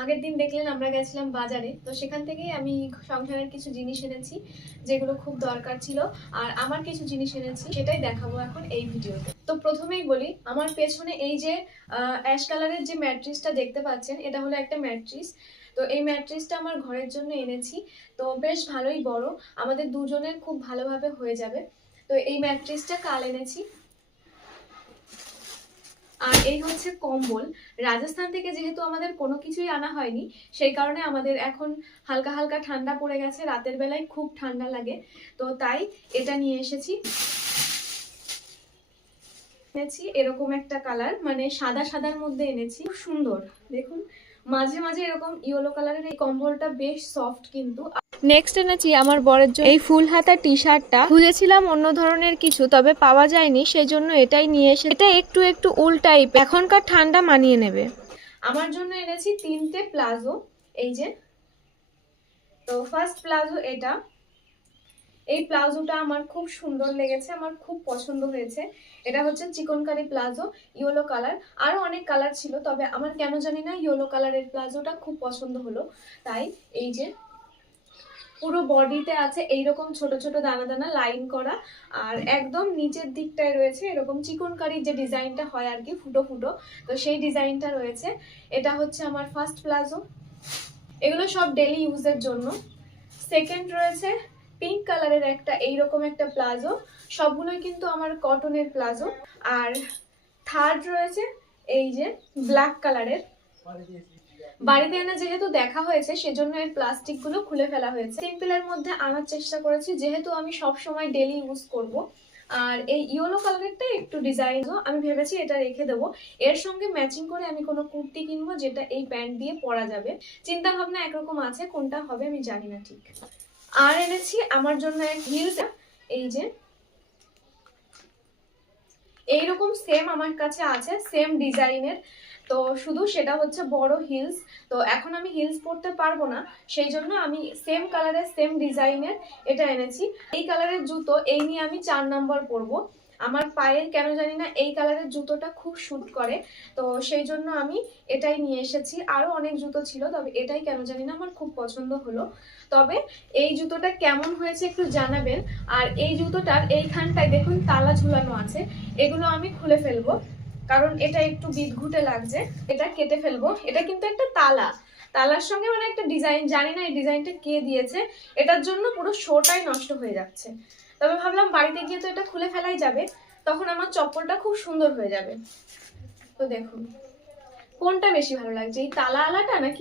আগের দিন দেখলেন আমরা গেছিলাম বাজারে, তো সেখান থেকেই আমি সংসারের কিছু জিনিস এনেছি যেগুলো খুব দরকার ছিল। আর আমার কিছু জিনিস এনেছি সেটাই দেখাবো এখন এই ভিডিওতে। তো প্রথমেই বলি, আমার পেছনে এই যে অ্যাশ কালারের যে ম্যাট্রিক্সটা দেখতে পাচ্ছেন, এটা হলো একটা ম্যাট্রিক্স। তো এই ম্যাট্রিক্সটা আমার ঘরের জন্য এনেছি। তো বেশ ভালোই বড়, আমাদের দুজনের খুব ভালোভাবে হয়ে যাবে। তো এই ম্যাট্রিক্সটা কাল এনেছি। আর এই হচ্ছে কম্বল। রাজস্থান থেকে যেহেতু আমাদের কোনো কিছুই আনা হয়নি, সেই কারণে আমাদের এখন হালকা হালকা ঠান্ডা পড়ে গেছে, রাতের বেলায় খুব ঠান্ডা লাগে। তো তাই এটা নিয়ে এসেছি। এনেছি এরকম একটা কালার, মানে সাদা সাদার মধ্যে এনেছি, খুব সুন্দর। দেখুন মাঝে মাঝে এরকম ইয়েলো কালারের এই কম্বলটা বেশ সফট কিন্তু। নেক্সট এনেছি আমার বরের জন্য এই ফুল হাতা টি শার্টটা। খুঁজেছিলাম অন্য ধরনের কিছু, তবে পাওয়া যায়নি, সেই জন্য এটাই নিয়ে এসে। এটা একটু একটু উল টাইপ, এখনকার ঠান্ডা মানিয়ে নেবে। আমার জন্য এনেছি 3টে প্লাজো, এই যে। তো ফার্স্ট প্লাজো এটা। এই প্লাজোটা আমার খুব সুন্দর লেগেছে, আমার খুব পছন্দ হয়েছে। এটা হচ্ছে চিকনকারি প্লাজো, ইয়েলো কালার। আরো অনেক কালার ছিল, তবে আমার কেন জানি না ইয়েলো কালারের প্লাজোটা খুব পছন্দ হলো। তাই এই যে পুরো বডিতে আছে এইরকম ছোট ছোট দানা দানা লাইন করা, আর একদম নিচের দিকটায় রয়েছে এরকম চিকনকারি যে ডিজাইনটা হয় আর কি, ফুটো ফুটো, তো সেই ডিজাইনটা রয়েছে। এটা হচ্ছে আমার ফার্স্ট প্লাজো। এগুলো সব ডেলি ইউজের জন্য। সেকেন্ড রয়েছে পিঙ্ক কালারের একটা এইরকম একটা প্লাজো, সবগুলোই কিন্তু আমার কটনের প্লাজো। আর থার্ড রয়েছে এই যে ব্ল্যাক কালারের। বাড়িতে এনে যেহেতু দেখা হয়েছে, সেজন্য এর প্লাস্টিক গুলো খুলে ফেলা হয়েছে। সিম্পলের মধ্যে আনার চেষ্টা করেছি, যেহেতু আমি সব সময় ডেলি ইউজ করব। আর এই ইয়েলো কালারেরটা একটু ডিজাইন, আমি ভেবেছি এটা রেখে দেবো। এর সঙ্গে ম্যাচিং করে আমি কোনো কুর্তি কিনবো, যেটা এই প্যান্ট দিয়ে পরা যাবে। চিন্তা ভাবনা একরকম আছে, কোনটা হবে আমি জানি না ঠিক। আর এনেছি আমার জন্য এক হিলস, এই যে এইরকম সেম আমার কাছে আছে, সেম ডিজাইনের। তো শুধু সেটা হচ্ছে বড় হিলস। তো এখন আমি হিলস পরতে পারবো না, সেই জন্য আমি সেম কালারের সেম ডিজাইনের এটা এনেছি। এই কালারের জুতো এই নিয়ে আমি 4 নাম্বার পরবো। আমার পায়ে কেন জানি না এই কালারের জুতোটা খুব স্যুট করে, তো সেই জন্য আমি এটাই নিয়ে এসেছি। আরো অনেক জুতো ছিল, তবে এটাই কেন জানি না আমার খুব পছন্দ হলো। তবে এই জুতোটা কেমন হয়েছে একটু জানাবেন। আর এই জুতোটার এইখানটায় দেখুন তালা ঝুলানো আছে, এগুলো আমি খুলে ফেলবো, কারণ এটা একটু বিদঘুটে লাগছে। এটা কেটে ফেলবো। এটা কিন্তু একটা তালা, তালার সঙ্গে মানে একটা ডিজাইন, জানি না এই ডিজাইনটা কে দিয়েছে, এটার জন্য পুরো শোটাই নষ্ট হয়ে যাচ্ছে। তবে ভাবলাম বাড়িতে গিয়ে তো এটা খুলে ফেলাই যাবে, তখন আমার চপ্পলটা খুব সুন্দর হয়ে যাবে। তো দেখুন কোনটা বেশি ভালো লাগছে, এই তালা আলাটা নাকি